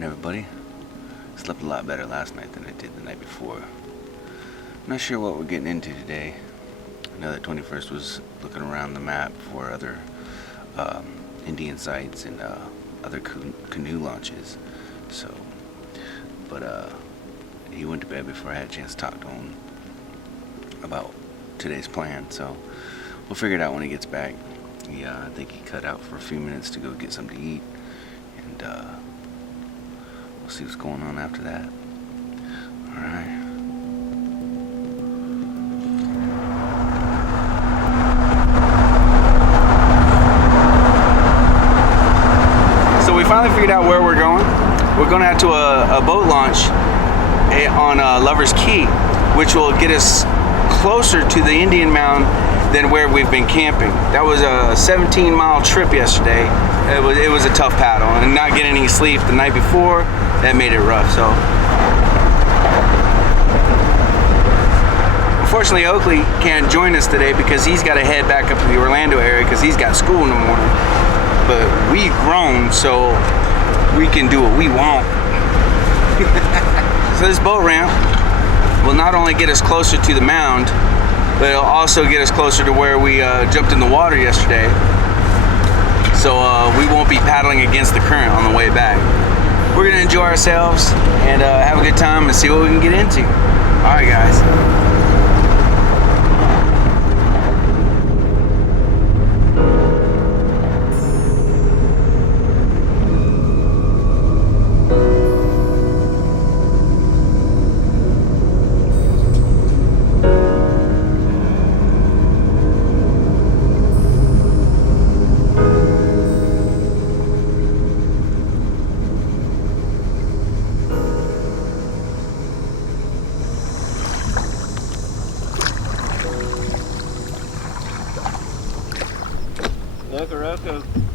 morning, everybody. Slept a lot better last night than I did the night before. I'm not sure what we're getting into today. I know that 21st was looking around the map for other Indian sites and other canoe launches. So, but he went to bed before I had a chance to talk to him about today's plan. So we'll figure it out when he gets back. I think he cut out for a few minutes to go get something to eat, and we'll see what's going on after that. All right. So we finally figured out where we're going. We're going out to a boat launch on Lover's Key, which will get us closer to the Indian Mound than where we've been camping. That was a 17-mile trip yesterday. It was a tough paddle, and not getting any sleep the night before, that made it rough. So unfortunately, Oakley can't join us today because he's got to head back up to the Orlando area because he's got school in the morning. But we've grown, so we can do what we want. So this boat ramp will not only get us closer to the mound, but it'll also get us closer to where we jumped in the water yesterday. So we won't be paddling against the current on the way back. We're gonna enjoy ourselves and have a good time and see what we can get into. All right, guys.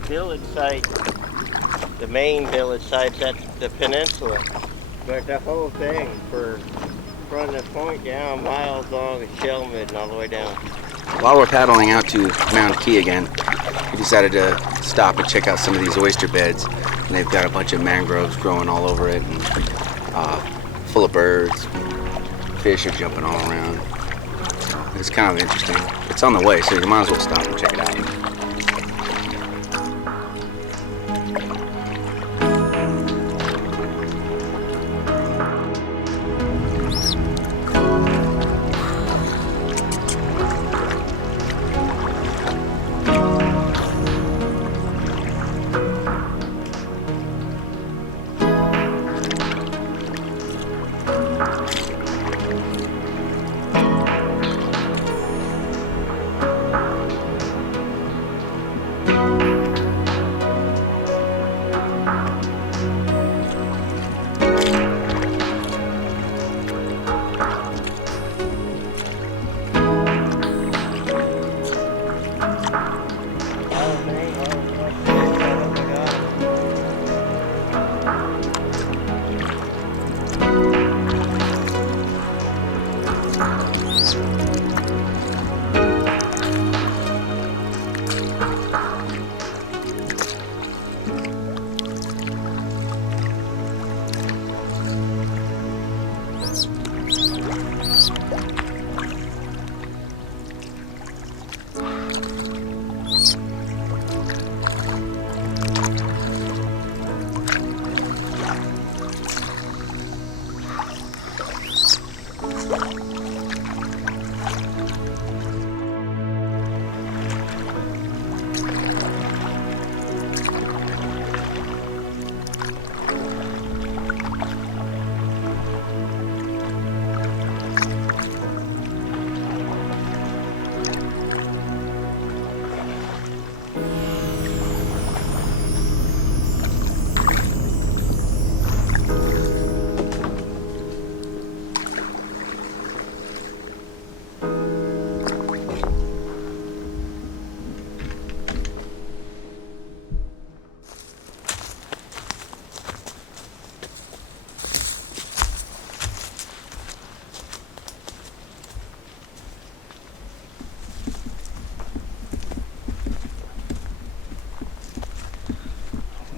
Village site, the main village site's at the peninsula, but the whole thing from the point down miles long is shell mid and all the way down. While we're paddling out to Mound Key again, we decided to stop and check out some of these oyster beds. And they've got a bunch of mangroves growing all over it, and full of birds. Fish are jumping all around. So it's kind of interesting. It's on the way, so you might as well stop and check it out.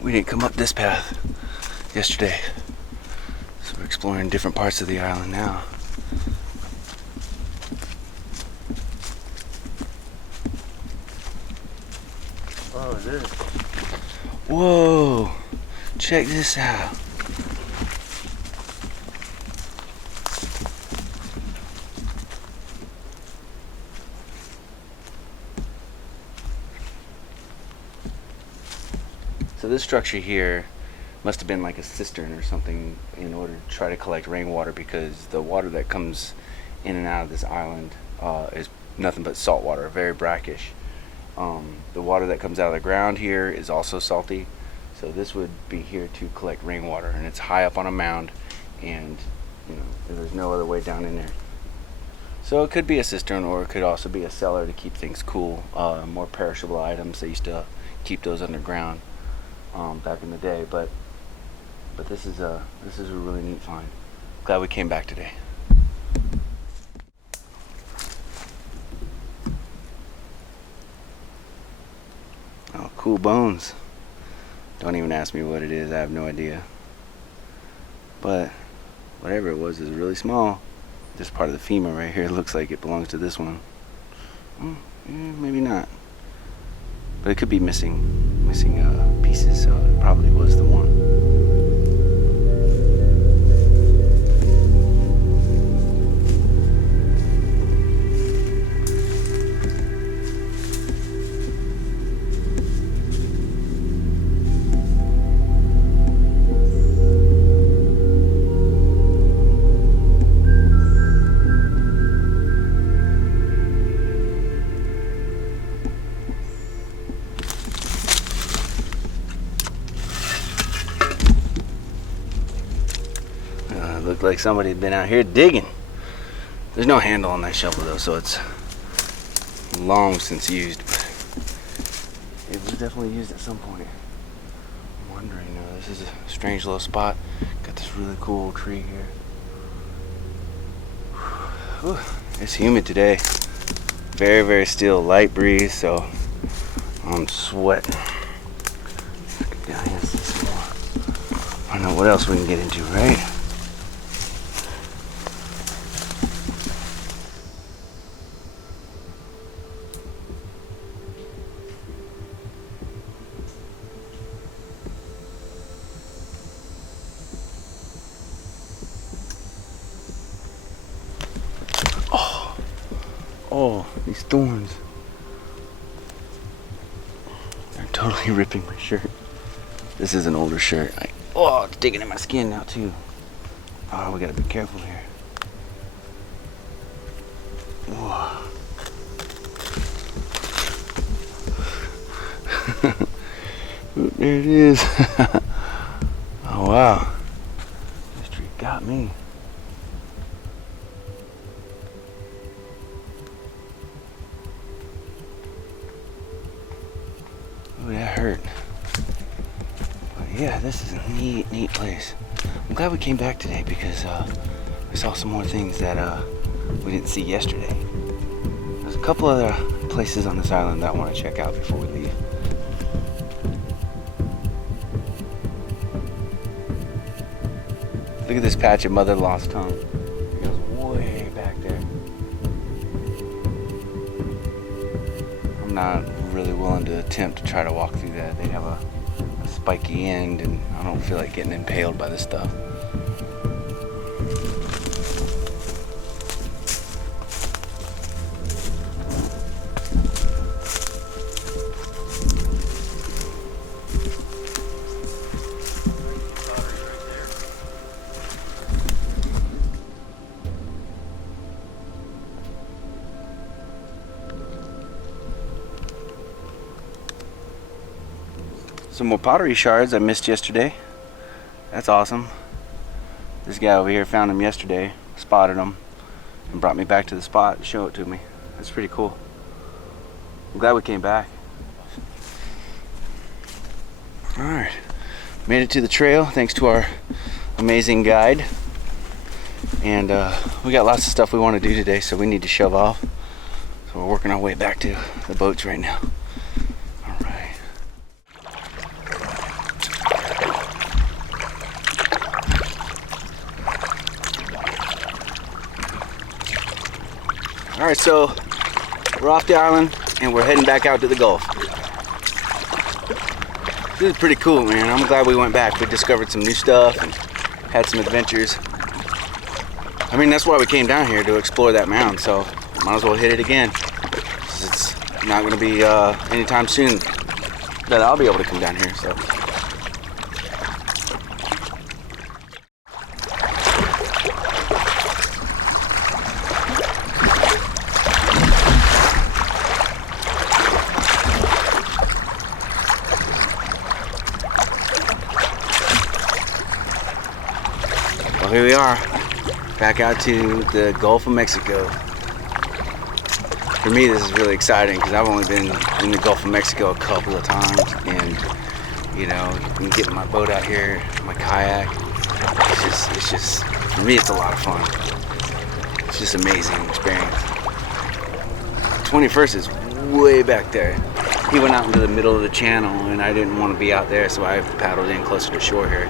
We didn't come up this path yesterday. So we're exploring different parts of the island now. Oh, this. Whoa! Check this out. So this structure here must have been like a cistern or something in order to try to collect rainwater, because the water that comes in and out of this island is nothing but salt water, very brackish. The water that comes out of the ground here is also salty, so this would be here to collect rainwater, and it's high up on a mound, and you know, there's no other way down in there. So it could be a cistern, or it could also be a cellar to keep things cool. More perishable items, they used to keep those underground back in the day, but this is a really neat find. Glad we came back today. Oh, cool bones. Don't even ask me what it is, I have no idea. But whatever it was is really small. This part of the femur right here looks like it belongs to this one. Maybe not. But it could be missing pieces, so it probably was the one. Looked like somebody had been out here digging. There's no handle on that shovel though, so it's long since used, but it was definitely used at some point. I'm wondering, this is a strange little spot. Got this really cool tree here. Whew, it's humid today. Very, very still, light breeze, so I'm sweating. Down here, see some more. I don't know what else we can get into, right? Oh, these thorns. They're totally ripping my shirt. This is an older shirt. Oh, it's digging in my skin now too. Oh, we gotta be careful here. Whoa. There it is. Oh wow. This tree got me. Oh, that hurt. But yeah, this is a neat place. I'm glad we came back today because we saw some more things that we didn't see yesterday. There's a couple other places on this island that I want to check out before we leave. Look at this patch of mother lost tongue. It goes way back there. I'm not really willing to attempt to try to walk through that. They have a spiky end, and I don't feel like getting impaled by this stuff. Some more pottery shards I missed yesterday. That's awesome. This guy over here found them yesterday, spotted them, and brought me back to the spot to show it to me. That's pretty cool. I'm glad we came back. Alright, made it to the trail thanks to our amazing guide. And we got lots of stuff we want to do today, so we need to shove off. So we're working our way back to the boats right now. Alright, so we're off the island and we're heading back out to the Gulf. This is pretty cool, man. I'm glad we went back. We discovered some new stuff and had some adventures. I mean, that's why we came down here, to explore that mound, so might as well hit it again. It's not going to be anytime soon that I'll be able to come down here, so. Well, here we are, back out to the Gulf of Mexico. For me, this is really exciting because I've only been in the Gulf of Mexico a couple of times, and you know, getting my boat out here, my kayak, it's just, for me, it's a lot of fun. It's just an amazing experience. 21st is way back there. He went out into the middle of the channel, and I didn't want to be out there, so I paddled in closer to shore here.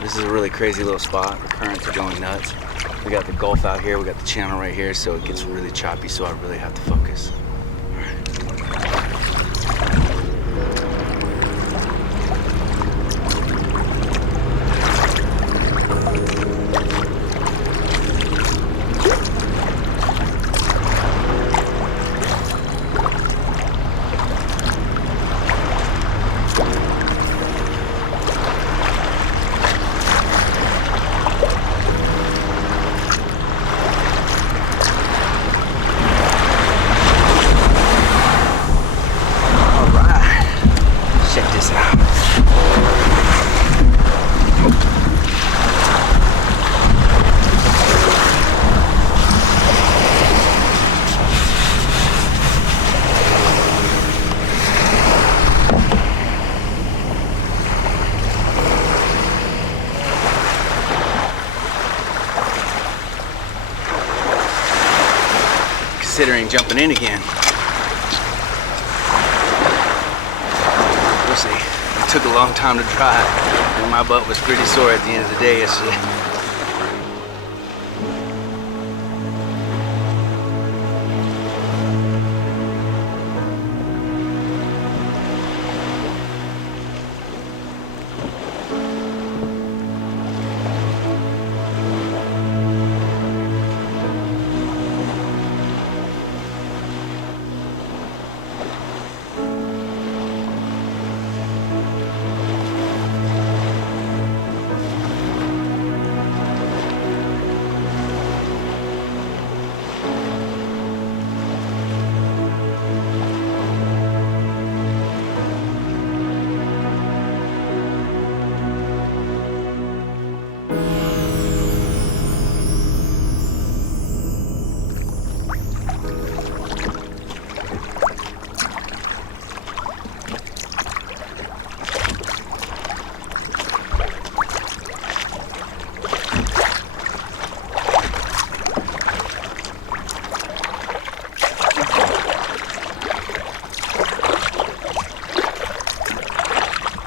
This is a really crazy little spot. The currents are going nuts. We got the Gulf out here, we got the channel right here, so it gets really choppy, so I really have to focus. Considering jumping in again. We'll see. It took a long time to dry, and my butt was pretty sore at the end of the day yesterday.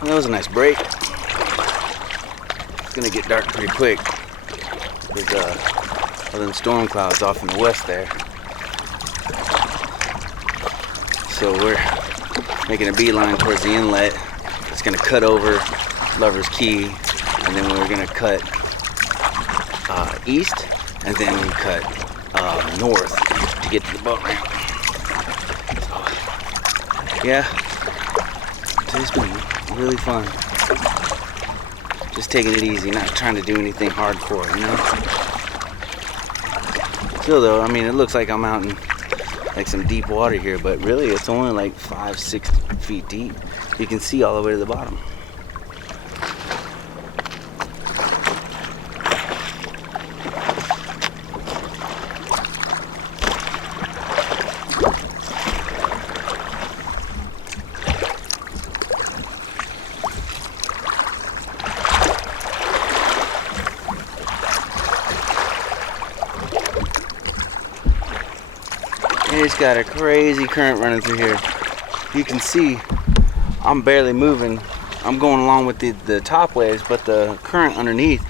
That was a nice break. It's gonna get dark pretty quick. There's other than storm clouds off in the west there. So we're making a beeline towards the inlet. It's gonna cut over Lover's Key, and then we're gonna cut east, and then cut north to get to the boat ramp. So, yeah, today's been really fun. Just taking it easy, not trying to do anything hardcore, you know? Still though, I mean, it looks like I'm out in like some deep water here, but really it's only like 5-6 feet deep. You can see all the way to the bottom. It's got a crazy current running through here. you can see I'm barely moving. I'm going along with the top waves, but the current underneath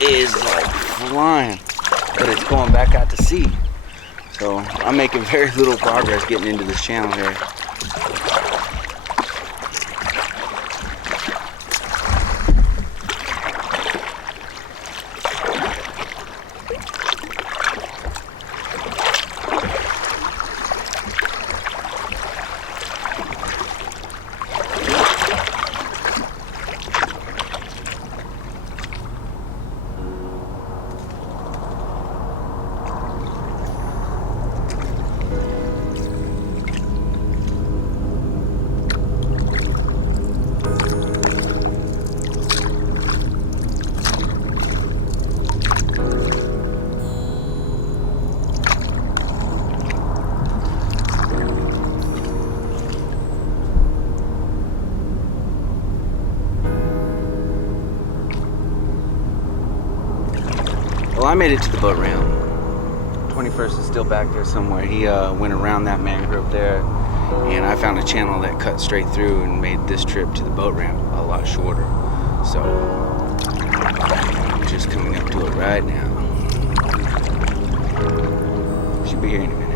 is like flying, but it's going back out to sea. So I'm making very little progress getting into this channel here. Well, I made it to the boat ramp. 21st is still back there somewhere. He went around that mangrove there, and I found a channel that cut straight through and made this trip to the boat ramp a lot shorter. So, I'm just coming up to it right now. Should be here in a minute.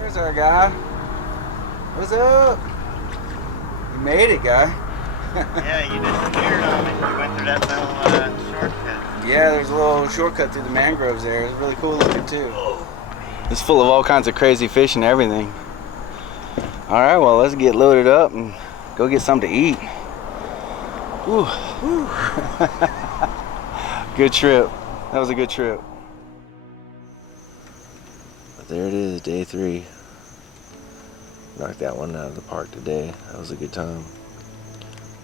There's our guy. What's up? You made it, guy. Yeah, you disappeared on me. You went through that little shortcut. Yeah, there's a little shortcut through the mangroves there. It's really cool looking too. It's full of all kinds of crazy fish and everything. All right, well, let's get loaded up and go get something to eat. Whew. Good trip. That was a good trip. But there it is, day 3. Knocked that one out of the park today. That was a good time.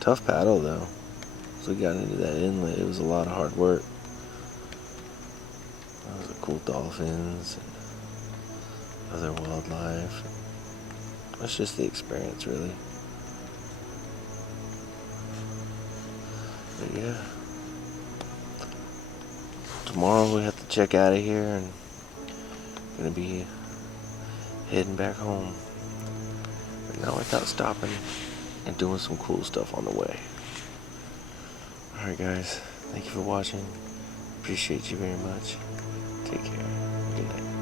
Tough paddle though. So we got into that inlet. It was a lot of hard work. Those are cool dolphins and other wildlife. That's just the experience, really. But yeah. Tomorrow we have to check out of here and gonna be heading back home. But not without stopping and doing some cool stuff on the way. Alright guys, thank you for watching. Appreciate you very much. Take care. Good night.